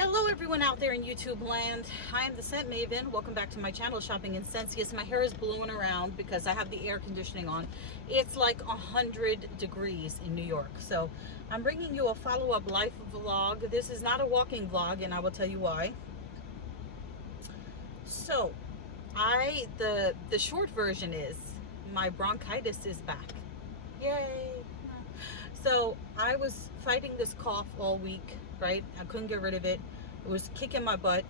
Hello everyone out there in YouTube land. I am the Scent Maven. Welcome back to my channel, Shopping in Scents. Yes, my hair is blowing around because I have the air conditioning on. It's like 100 degrees in New York. So I'm bringing you a follow-up life vlog. This is not a walking vlog, and I will tell you why. So the short version is my bronchitis is back. Yay. So I was fighting this cough all week, right? I couldn't get rid of it. It was kicking my butt.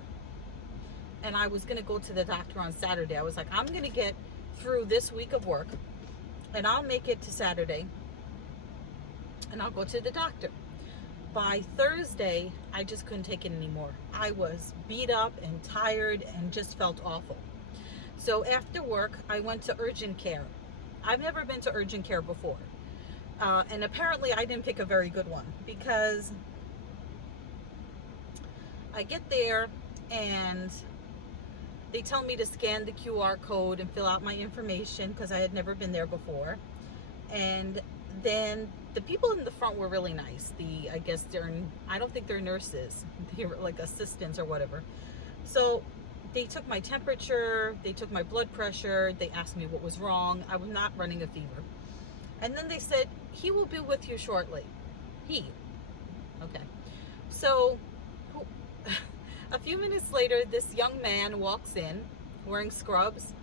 And I was going to go to the doctor on Saturday. I was like, I'm going to get through this week of work and I'll make it to Saturday and I'll go to the doctor. By Thursday, I just couldn't take it anymore. I was beat up and tired and just felt awful. So after work, I went to urgent care. I've never been to urgent care before. And apparently I didn't pick a very good one, because I get there and they tell me to scan the QR code and fill out my information because I had never been there before. And then the people in the front were really nice. I guess I don't think they're nurses. They're like assistants or whatever. So they took my temperature, they took my blood pressure, they asked me what was wrong. I was not running a fever. And then they said, he will be with you shortly. He. Okay. So a few minutes later, this young man walks in wearing scrubs.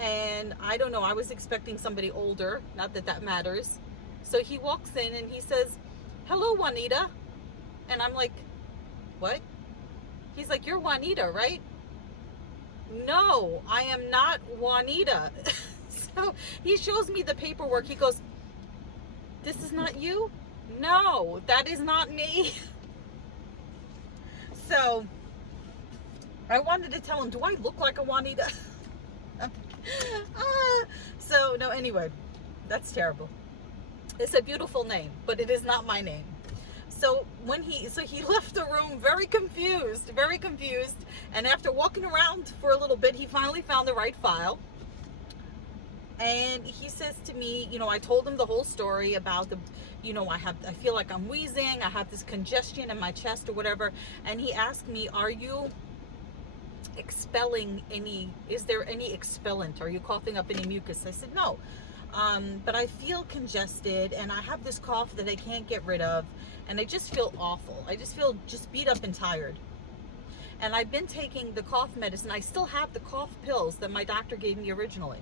And I don't know, I was expecting somebody older. Not that that matters. So he walks in and he says, hello, Juanita. And I'm like, what? He's like, you're Juanita, right? No, I am not Juanita. So he shows me the paperwork. He goes, this is not you? No, that is not me. So I wanted to tell him, do I look like a Juanita? So no, anyway, that's terrible. It's a beautiful name, but it is not my name. So he left the room very confused. And after walking around for a little bit, he finally found the right file. And he says to me, I told him the whole story about I feel like I'm wheezing, I have this congestion in my chest or whatever. And he asked me, are you expelling is there any expellant? Are you coughing up any mucus? I said, no. But I feel congested and I have this cough that I can't get rid of. And I just feel awful. I just feel beat up and tired. And I've been taking the cough medicine. I still have the cough pills that my doctor gave me originally.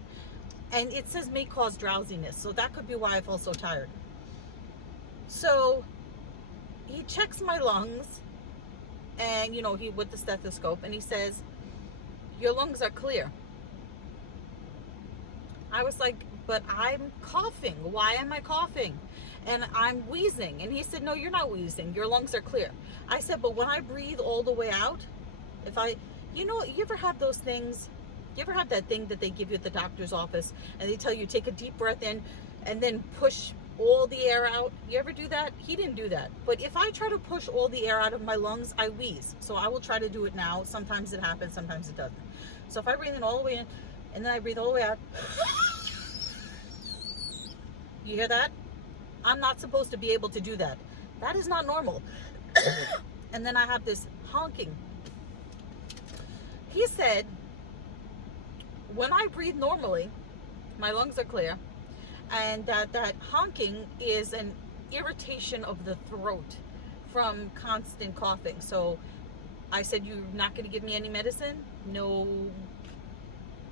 And it says may cause drowsiness. So that could be why I feel so tired. So he checks my lungs and, he with the stethoscope, and he says, your lungs are clear. I was like, but I'm coughing. Why am I coughing? And I'm wheezing. And he said, no, you're not wheezing. Your lungs are clear. I said, but when I breathe all the way out, you ever have those things? You ever have that thing that they give you at the doctor's office and they tell you take a deep breath in and then push all the air out? You ever do that? He didn't do that. But if I try to push all the air out of my lungs, I wheeze. So I will try to do it now. Sometimes it happens, sometimes it doesn't. So if I breathe in all the way in and then I breathe all the way out, you hear that? I'm not supposed to be able to do that. That is not normal. And then I have this honking. He said, when I breathe normally, my lungs are clear, and that honking is an irritation of the throat from constant coughing. So I said, you're not going to give me any medicine? No,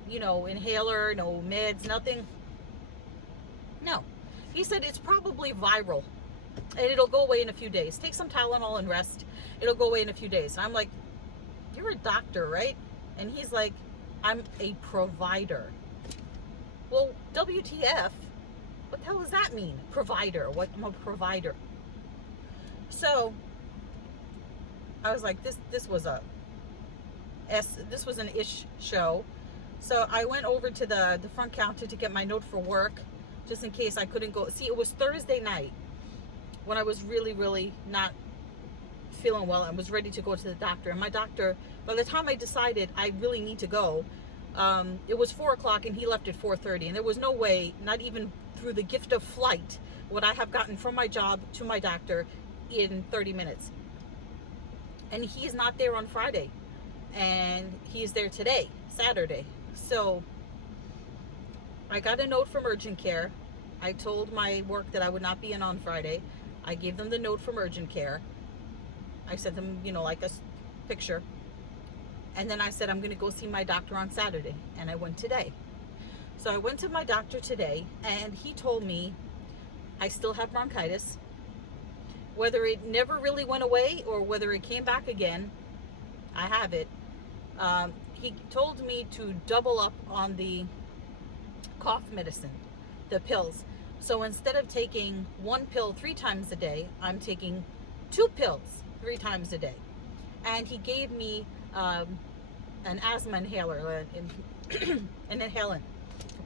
inhaler, no meds, nothing? No. He said, it's probably viral and it'll go away in a few days. Take some Tylenol and rest. It'll go away in a few days. And I'm like, you're a doctor, right? And he's like, I'm a provider. Well, WTF? What the hell does that mean? Provider. What? I'm a provider. So I was like, this was an ish show. So I went over to the front counter to get my note for work, just in case I couldn't go. See, it was Thursday night when I was really, really not feeling well. I was ready to go to the doctor. And my doctor, by the time I decided I really need to go, it was 4 o'clock and he left at 4:30. And there was no way, not even through the gift of flight, would I have gotten from my job to my doctor in 30 minutes. and he's not there on Friday, and he's there today, Saturday. So I got a note from urgent care. I told my work that I would not be in on Friday. I gave them the note from urgent care. I sent them, like a picture. And then I said, I'm going to go see my doctor on Saturday. And I went today. So I went to my doctor today, and he told me I still have bronchitis. Whether it never really went away or whether it came back again, I have it. He told me to double up on the cough medicine, the pills. So instead of taking one pill 3 times a day, I'm taking 2 pills 3 times a day. And he gave me an asthma inhaler, an inhalant,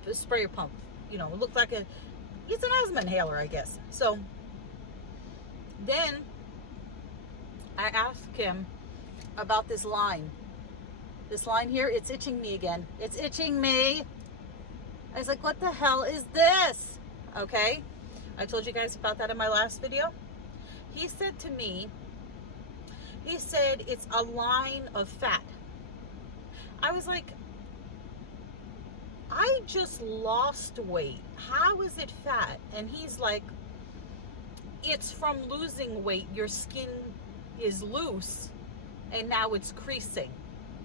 a sprayer pump. It looked like it's an asthma inhaler, I guess. So then I asked him about this line. This line here, it's itching me again. It's itching me. I was like, what the hell is this? Okay. I told you guys about that in my last video. He said to me, it's a line of fat. I was like, I just lost weight. How is it fat? And he's like, it's from losing weight. Your skin is loose and now it's creasing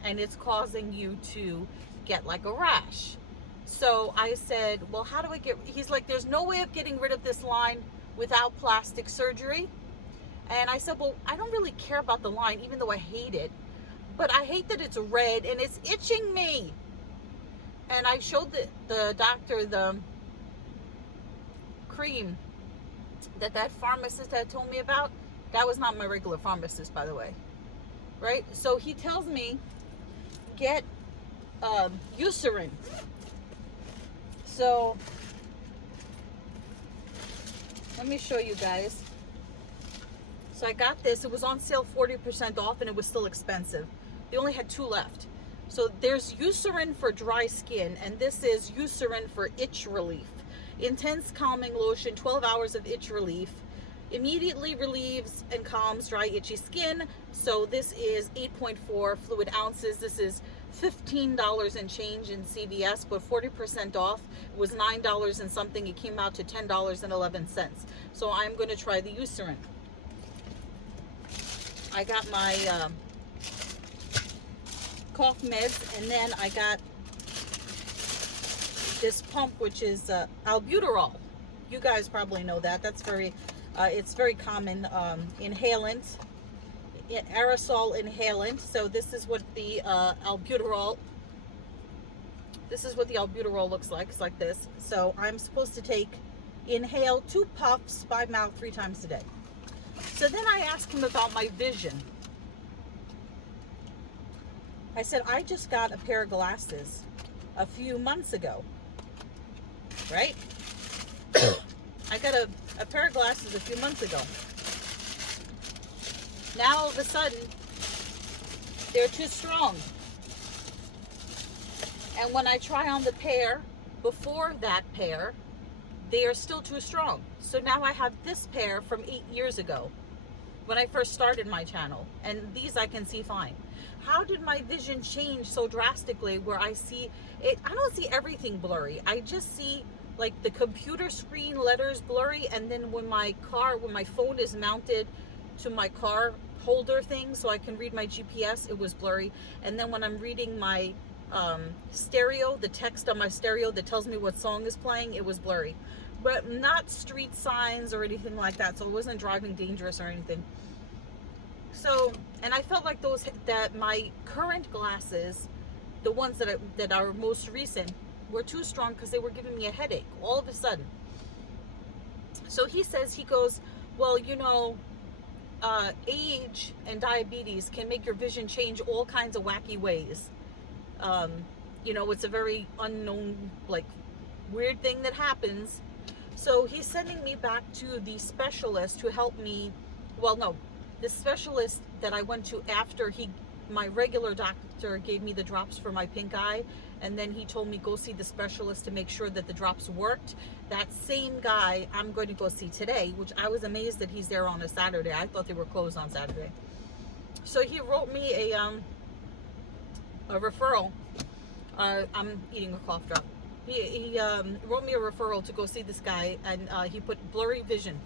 and it's causing you to get like a rash. So I said, well, how do I he's like, there's no way of getting rid of this line without plastic surgery. And I said, well, I don't really care about the line, even though I hate it, but I hate that it's red and it's itching me. And I showed the doctor the cream that pharmacist had told me about. That was not my regular pharmacist, by the way. Right? So he tells me, get Eucerin. So let me show you guys. So I got this. It was on sale 40% off, and it was still expensive. They only had 2 left. So there's Eucerin for dry skin, and this is Eucerin for itch relief. Intense calming lotion, 12 hours of itch relief. Immediately relieves and calms dry, itchy skin. So this is 8.4 fluid ounces. This is $15 and change in CVS, but 40% off. It was $9 and something. It came out to $10.11. So I'm going to try the Eucerin. I got my cough meds, and then I got this pump, which is albuterol. You guys probably know that. That's very, it's very common inhalant, aerosol inhalant. So this is what the albuterol. This is what the albuterol looks like. It's like this. So I'm supposed to inhale 2 puffs by mouth 3 times a day. So then I asked him about my vision. I said, I just got a pair of glasses a few months ago, right? I got a pair of glasses a few months ago. Now all of a sudden, they're too strong. And when I try on the pair before that pair, they are still too strong. So now I have this pair from 8 years ago when I first started my channel, and these I can see fine. How did my vision change so drastically where I see it? I don't see everything blurry. I just see like the computer screen letters blurry, and then when my phone is mounted to my car holder thing so I can read my GPS, it was blurry. And then when I'm reading my stereo, the text on my stereo that tells me what song is playing, it was blurry. But not street signs or anything like that, so it wasn't driving dangerous or anything. So, and I felt like that my current glasses, the ones that are most recent, were too strong because they were giving me a headache all of a sudden. So he goes, well, age and diabetes can make your vision change all kinds of wacky ways. It's a very unknown, like, weird thing that happens. So he's sending me back to the specialist who helped me. Well, no, the specialist that I went to after my regular doctor gave me the drops for my pink eye, and then he told me go see the specialist to make sure that the drops worked. That same guy I'm going to go see today, which I was amazed that he's there on a Saturday. I thought they were closed on Saturday. So he wrote me a referral. I'm eating a cough drop. He wrote me a referral to go see this guy, and he put blurry vision.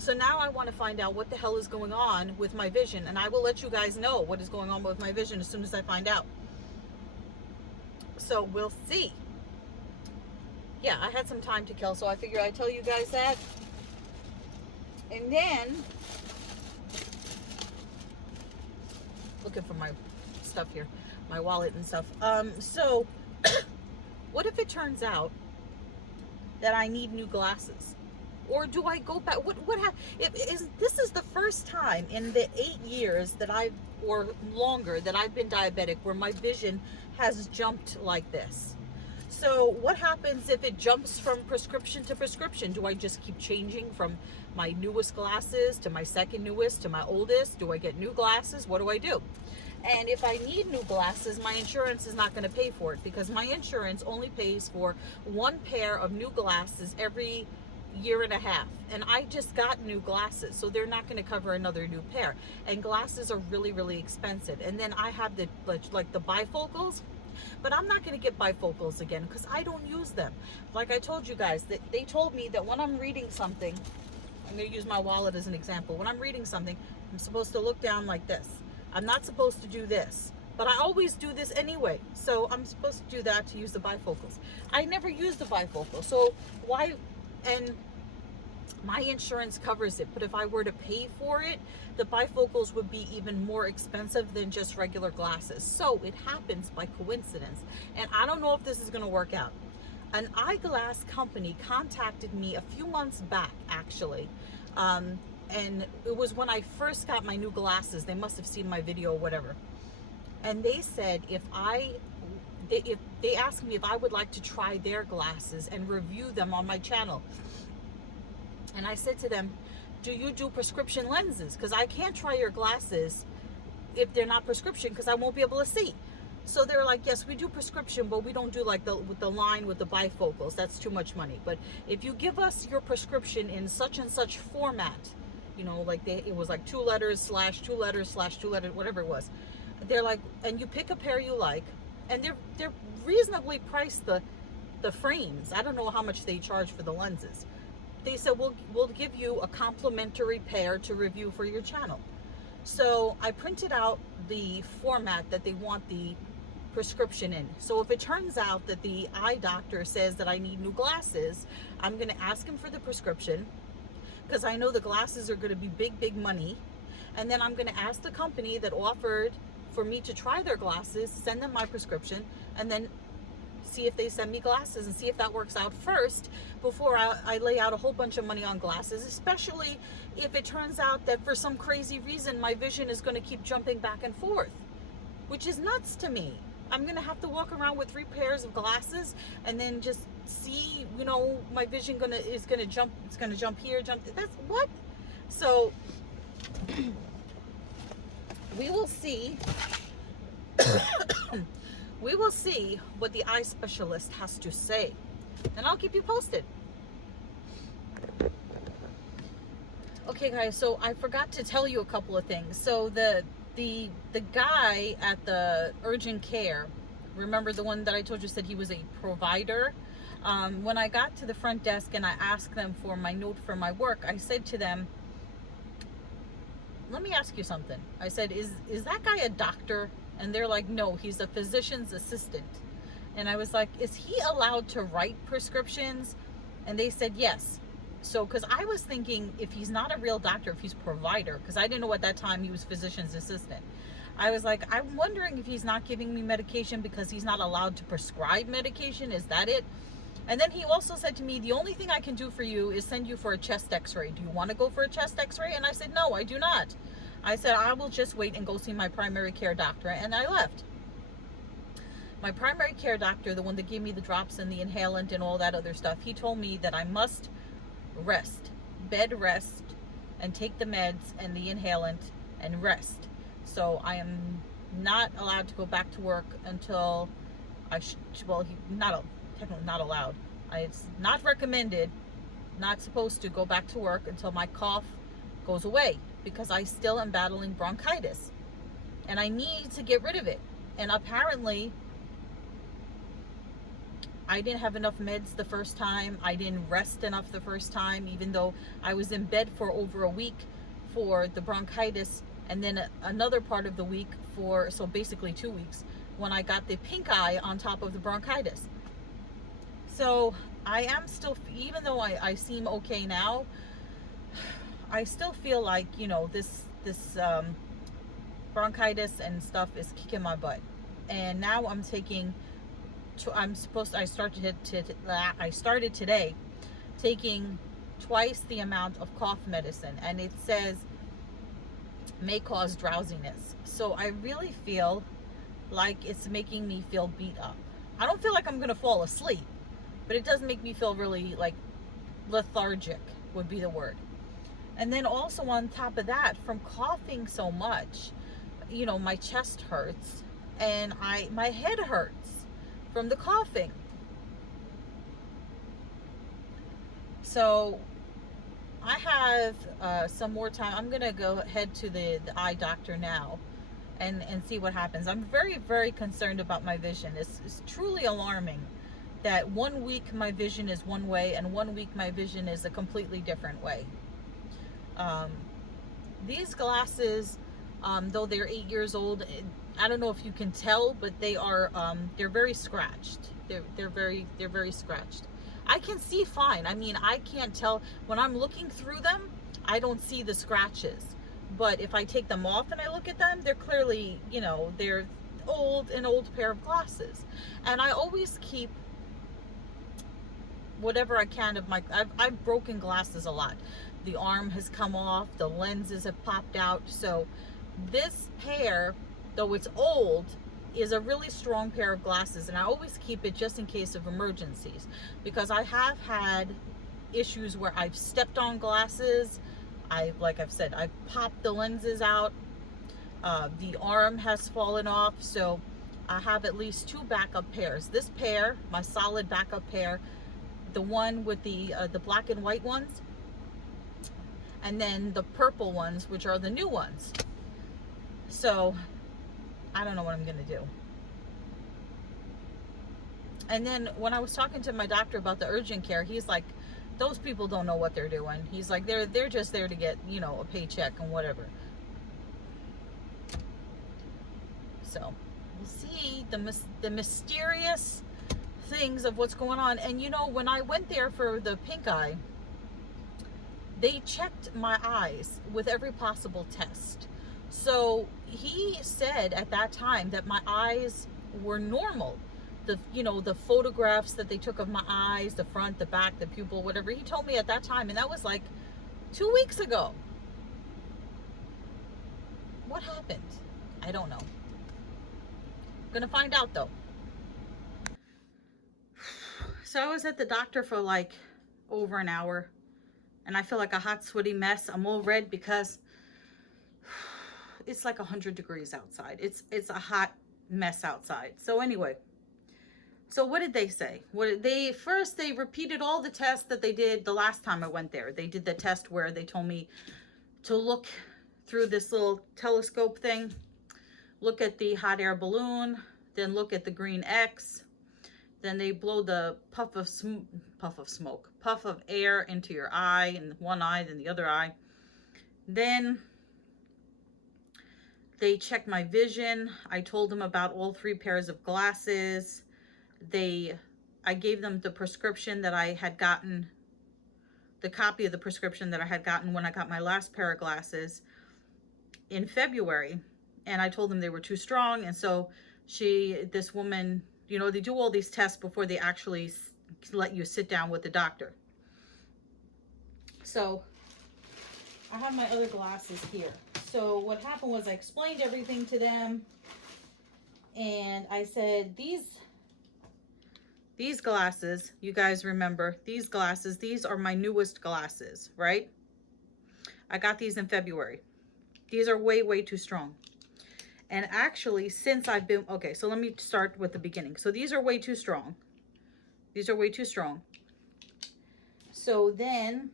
So now I want to find out what the hell is going on with my vision, and I will let you guys know what is going on with my vision as soon as I find out. So we'll see. Yeah, I had some time to kill, so I figured I'd tell you guys that. And then, looking for my stuff here, my wallet and stuff. So what if it turns out that I need new glasses? Or do I go back? This is the first time in the 8 years that or longer that I've been diabetic where my vision has jumped like this. So what happens if it jumps from prescription to prescription? Do I just keep changing from my newest glasses to my second newest to my oldest? Do I get new glasses? What do I do? And if I need new glasses, my insurance is not going to pay for it, because my insurance only pays for one pair of new glasses every year and a half, and I just got new glasses, so they're not going to cover another new pair, and glasses are really, really expensive. And then I have the like the bifocals, but I'm not going to get bifocals again because I don't use them. Like I told you guys, that they told me that when I'm reading something, I'm going to use my wallet as an example. When I'm reading something, I'm supposed to look down like this. I'm not supposed to do this, but I always do this anyway, so I'm supposed to do that to use the bifocals. I never use the bifocals, so why? And my insurance covers it, but if I were to pay for it, the bifocals would be even more expensive than just regular glasses. So it happens by coincidence, and I don't know if this is going to work out. An eyeglass company contacted me a few months back, actually, and it was when I first got my new glasses. They must have seen my video or whatever, and they said if they asked me if I would like to try their glasses and review them on my channel. And I said to them, do you do prescription lenses? Because I can't try your glasses if they're not prescription, because I won't be able to see. So they're like, yes, we do prescription, but we don't do like with the line with the bifocals. That's too much money. But if you give us your prescription in such and such format, you know, like it was like 2 letters / 2 letters / 2 letters, whatever it was. They're like, and you pick a pair you like, and they're reasonably priced, the frames. I don't know how much they charge for the lenses. They said, we'll give you a complimentary pair to review for your channel. So I printed out the format that they want the prescription in. So if it turns out that the eye doctor says that I need new glasses, I'm going to ask him for the prescription, because I know the glasses are going to be big money. And then I'm going to ask the company that offered for me to try their glasses, send them my prescription, and then see if they send me glasses and see if that works out first before I lay out a whole bunch of money on glasses, especially if it turns out that for some crazy reason my vision is going to keep jumping back and forth, which is nuts to me. I'm going to have to walk around with 3 pairs of glasses and then just see, you know, my vision is going to jump. It's going to jump here, jump. That's what? So we will see. We will see what the eye specialist has to say, and I'll keep you posted. Okay, guys, so I forgot to tell you a couple of things. So the guy at the urgent care, remember the one that I told you said he was a provider? When I got to the front desk and I asked them for my note for my work, I said to them, let me ask you something. I said, is that guy a doctor? And they're like, no, he's a physician's assistant. And I was like, is he allowed to write prescriptions? And they said yes. So, because I was thinking, if he's not a real doctor, if he's provider, because I didn't know at that time he was physician's assistant. I was like, I'm wondering if he's not giving me medication because he's not allowed to prescribe medication. Is that it? And then he also said to me, the only thing I can do for you is send you for a chest x-ray. Do you want to go for a chest x-ray? And I said, no, I do not. I said, I will just wait and go see my primary care doctor. And I left. My primary care doctor, the one that gave me the drops and the inhalant and all that other stuff, he told me that I must rest, bed rest, and take the meds and the inhalant and rest. So I am not allowed to go back to work until technically not allowed. It's not recommended, not supposed to go back to work until my cough goes away, because I still am battling bronchitis. and I need to get rid of it. And apparently I didn't have enough meds the first time. I didn't rest enough the first time, even though I was in bed for over a week for the bronchitis, and then another part of the week for, so basically 2 weeks, when I got the pink eye on top of the bronchitis. So I am still, even though I seem okay now, I still feel like, you know, this bronchitis and stuff is kicking my butt. And now I'm taking, I started today taking twice the amount of cough medicine, and it says may cause drowsiness. So I really feel like it's making me feel beat up. I don't feel like I'm gonna fall asleep, but it does make me feel really like lethargic would be the word. And then also on top of that, from coughing so much, you know, my chest hurts and my head hurts from the coughing. So I have some more time. I'm gonna go head to the eye doctor now and see what happens. I'm very, very concerned about my vision. It's truly alarming that 1 week my vision is one way and 1 week my vision is a completely different way. These glasses, though they're 8 years old, I don't know if you can tell, but they are they're very scratched. They're very scratched. I can see fine. I mean, I can't tell when I'm looking through them. I don't see the scratches. But if I take them off and I look at them, they're clearly, you know, they're an old pair of glasses. And I always keep whatever I can of my, I've broken glasses a lot. The arm has come off, the lenses have popped out. So this pair, though it's old, is a really strong pair of glasses, and I always keep it just in case of emergencies, because I have had issues where I've stepped on glasses. Like I've said, I've popped the lenses out. The arm has fallen off, so I have at least 2 backup pairs. This pair, my solid backup pair, the one with the black and white ones, and then the purple ones, which are the new ones. So I don't know what I'm gonna do. And then when I was talking to my doctor about the urgent care, he's like, those people don't know what they're doing. He's like, they're just there to get, you know, a paycheck and whatever. So we'll see the mysterious things of what's going on. And you know, when I went there for the pink eye, they checked my eyes with every possible test. So he said at that time that my eyes were normal. You know, the photographs that they took of my eyes, the front, the back, the pupil, whatever, he told me at that time, and that was like 2 weeks ago. What happened? I don't know. Gonna find out though. So I was at the doctor for like over an hour, and I feel like a hot, sweaty mess. I'm all red because it's like 100 degrees outside. It's a hot mess outside. So anyway, so what did they say? First they repeated all the tests that they did the last time I went there. They did the test where they told me to look through this little telescope thing, look at the hot air balloon, then look at the green X. Then they blow the puff of air into your eye, in one eye, then the other eye. Then they checked my vision. I told them about all 3 pairs of glasses. I gave them the prescription that I had gotten, the copy of the prescription that I had gotten when I got my last pair of glasses in February. And I told them they were too strong. And so this woman, you know, they do all these tests before they actually let you sit down with the doctor. So I have my other glasses here. So what happened was I explained everything to them, and I said, these glasses, you guys remember, these glasses, these are my newest glasses, right? I got these in February. These are way, way too strong. And actually, since I've been, okay, so let me start with the beginning. So these are way too strong. These are way too strong. So then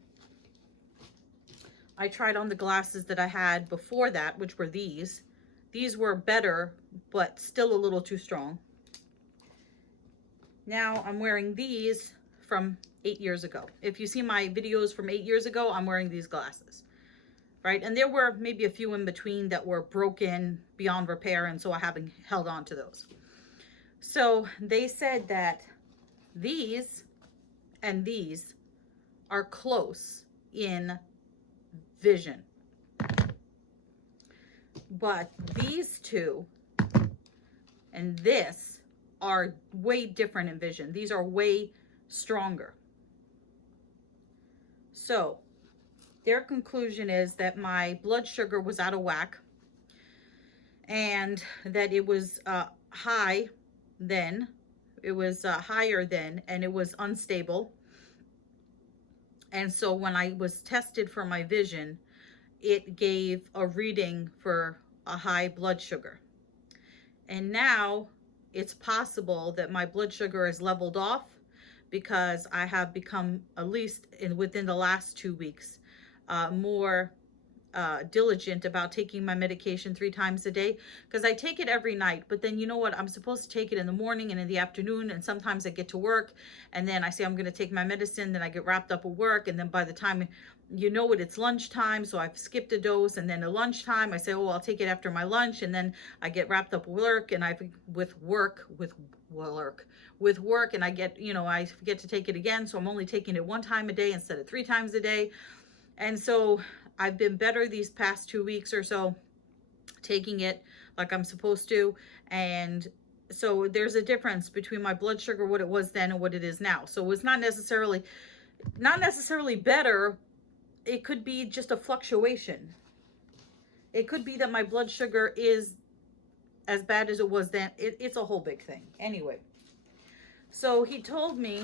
I tried on the glasses that I had before that, which were these. These were better, but still a little too strong. Now I'm wearing these from 8 years ago. If you see my videos from 8 years ago, I'm wearing these glasses, right? And there were maybe a few in between that were broken beyond repair, and so I haven't held on to those. So they said that these and these are close in vision, but these two and this are way different in vision. These are way stronger. So their conclusion is that my blood sugar was out of whack, and that it was high then, it was higher then, and it was unstable. And so when I was tested for my vision, it gave a reading for a high blood sugar. And now it's possible that my blood sugar is leveled off, because I have become, at least within the last 2 weeks, more diligent about taking my medication 3 times a day, because I take it every night. But then, you know what, I'm supposed to take it in the morning and in the afternoon, and sometimes I get to work and then I say I'm going to take my medicine, then I get wrapped up with work, and then by the time you know it, it's lunchtime, so I've skipped a dose. And then at lunchtime I say, oh, I'll take it after my lunch, and then I get wrapped up with work, and with work and I get, you know, I forget to take it again, so I'm only taking it 1 time a day instead of 3 times a day. And so I've been better these past 2 weeks or so, taking it like I'm supposed to. And so there's a difference between my blood sugar, what it was then and what it is now. So it's not necessarily better. It could be just a fluctuation. It could be that my blood sugar is as bad as it was then. It's a whole big thing. Anyway, so he told me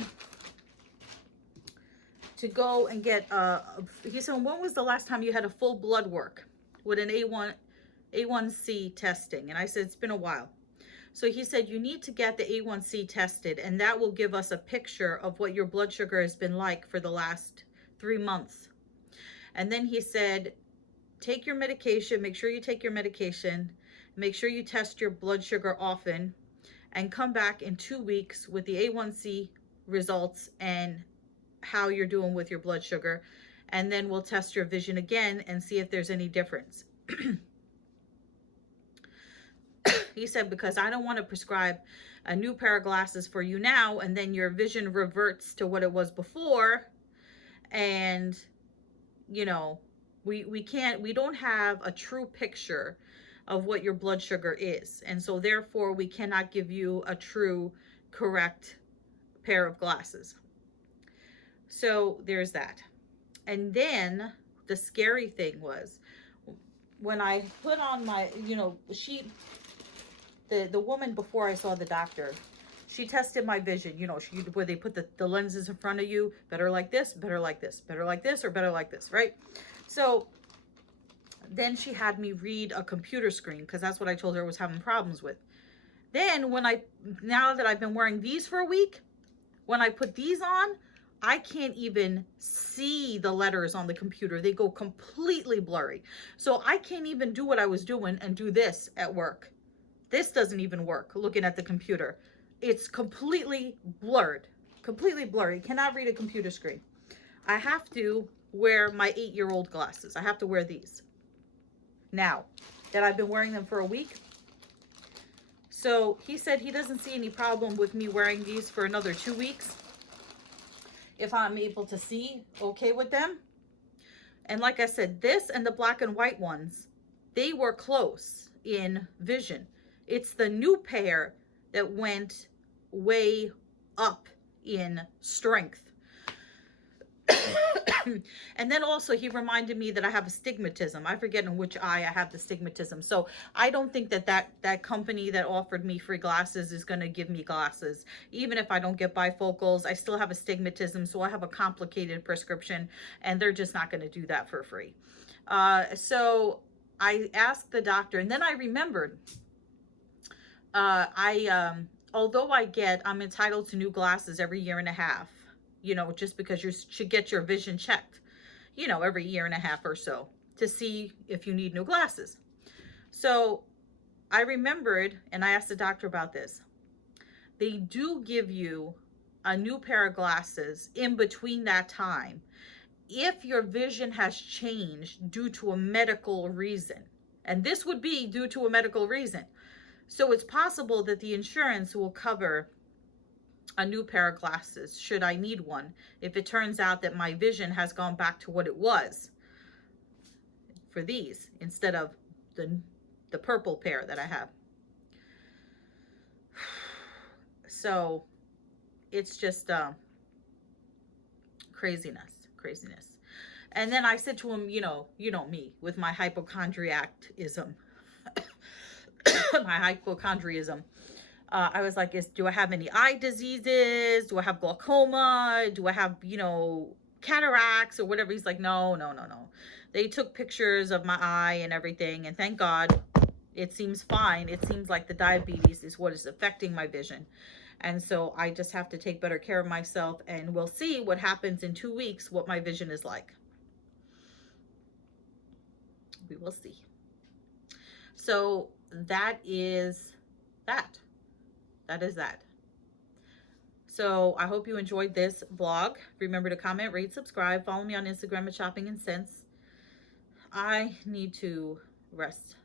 to go and get he said, when was the last time you had a full blood work with an A1C testing? And I said, it's been a while. So he said, you need to get the A1C tested, and that will give us a picture of what your blood sugar has been like for the last 3 months. And then he said, take your medication, make sure you take your medication, make sure you test your blood sugar often, and come back in 2 weeks with the A1C results and how you're doing with your blood sugar, and then we'll test your vision again and see if there's any difference. He said, because I don't want to prescribe a new pair of glasses for you now, and then your vision reverts to what it was before, and you know, we don't have a true picture of what your blood sugar is, and so therefore we cannot give you a true correct pair of glasses. So there's that. And then the scary thing was, when I put on my, you know, the woman before I saw the doctor, she tested my vision, you know, where they put the lenses in front of you, better like this, better like this, better like this, or better like this, right? So then she had me read a computer screen, because that's what I told her I was having problems with. Then now that I've been wearing these for a week, when I put these on, I can't even see the letters on the computer. They go completely blurry. So I can't even do what I was doing and do this at work. This doesn't even work, looking at the computer. It's completely blurred, completely blurry. Cannot read a computer screen. I have to wear my 8-year-old glasses. I have to wear these. Now that I've been wearing them for a week. So he said he doesn't see any problem with me wearing these for another 2 weeks, if I'm able to see okay with them. And like I said, this and the black and white ones, they were close in vision. It's the new pair that went way up in strength. And then also he reminded me that I have astigmatism. I forget in which eye I have the astigmatism. So I don't think that company that offered me free glasses is going to give me glasses. Even if I don't get bifocals, I still have astigmatism. So I have a complicated prescription, and they're just not going to do that for free. So I asked the doctor, and then I remembered, although I'm entitled to new glasses every 1.5 years. You know, just because you should get your vision checked, you know, every 1.5 years or so to see if you need new glasses. So I remembered, and I asked the doctor about this. They do give you a new pair of glasses in between that time if your vision has changed due to a medical reason. And this would be due to a medical reason. So it's possible that the insurance will cover a new pair of glasses should I need one, if it turns out that my vision has gone back to what it was for these instead of the purple pair that I have. So it's just craziness. And then I said to him, you know me with my hypochondriacism. My hypochondriacism. I was like, do I have any eye diseases? Do I have glaucoma? Do I have, cataracts or whatever? He's like, no. They took pictures of my eye and everything, and thank God it seems fine. It seems like the diabetes is what is affecting my vision. And so I just have to take better care of myself, and we'll see what happens in 2 weeks, what my vision is like. We will see. So that is that. That is that. So I hope you enjoyed this vlog. Remember to comment, rate, subscribe. Follow me on Instagram at Shopping and Sense. I need to rest.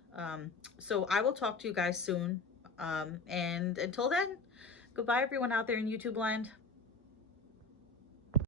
So I will talk to you guys soon. And until then, goodbye everyone out there in YouTube land.